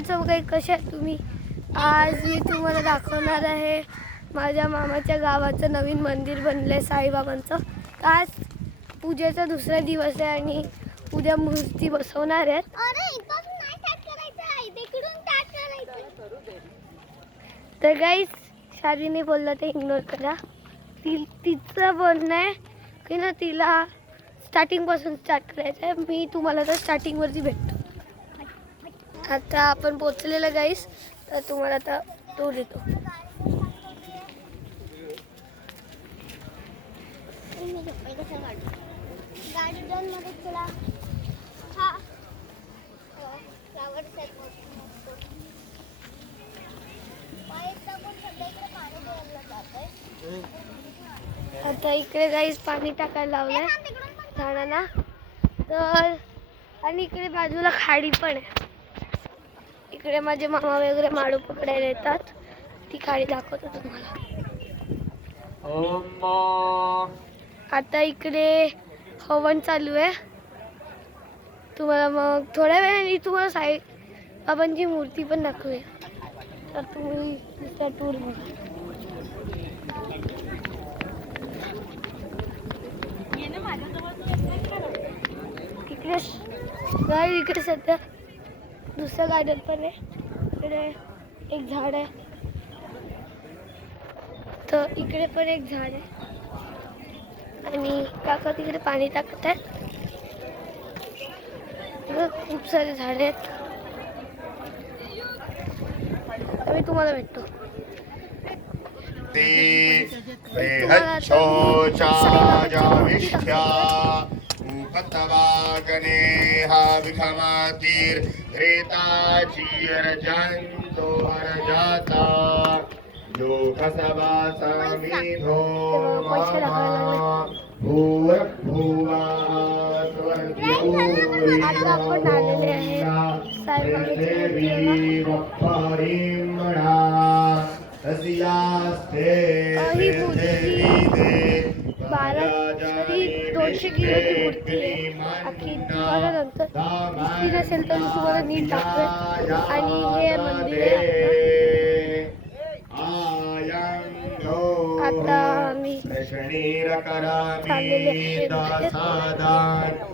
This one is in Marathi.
व्हॉट्सअप काही कसे आहेत तुम्ही. आज मी तुम्हाला दाखवणार आहे माझ्या मामाच्या गावाचं नवीन मंदिर बनलं आहे साईबाबांचं. आज पूजेचा दुसरा दिवस आहे आणि उद्या मूर्ती बसवणार आहेत. तर गाईस शालीने बोललं ते इग्नोर करा. तिचं बोलणं आहे की ना तिला स्टार्टिंगपासून स्टार्ट करायचं आहे. मी तुम्हाला तर स्टार्टिंगवरती भेटतो. आता आपण पोचलेलं गाईस, तर तुम्हाला आता तो देतो. आता इकडे गाईस पाणी टाकायला लावलंय झाडांना. तर आणि इकडे बाजूला खाडी पण आहे. इकडे माझे मामा वगैरे माळू पकडायला येतात. ती खाडी दाखवतो तुम्हाला. आता इकडे हवन चालू आहे. तुम्हाला मग थोड्या वेळाने तुम्हाला साई बाबांची मूर्ती पण दाखवूया. तर तुम्ही दुसऱ्या टूर बघा. इकडे सध्या दुसरं गार्डन पण आहे. इकडे एक झाड आहे, तर इकडे पण एक झाड आहे आणि काका तिकडे पाणी टाकत आहेत. खूप सारे झाडे आहेत. मी तुम्हाला भेटतो. आता आपण आलेले आहे साईबाबांची ही मूर्ती 200 किलोची मूर्ती आहे. आखी तुम्हाला नंतर दिसली नसेल तर तुम्हाला नीट दाखवेल. आणि हे मंदिर आहे. आता आम्ही चाललेले आहे.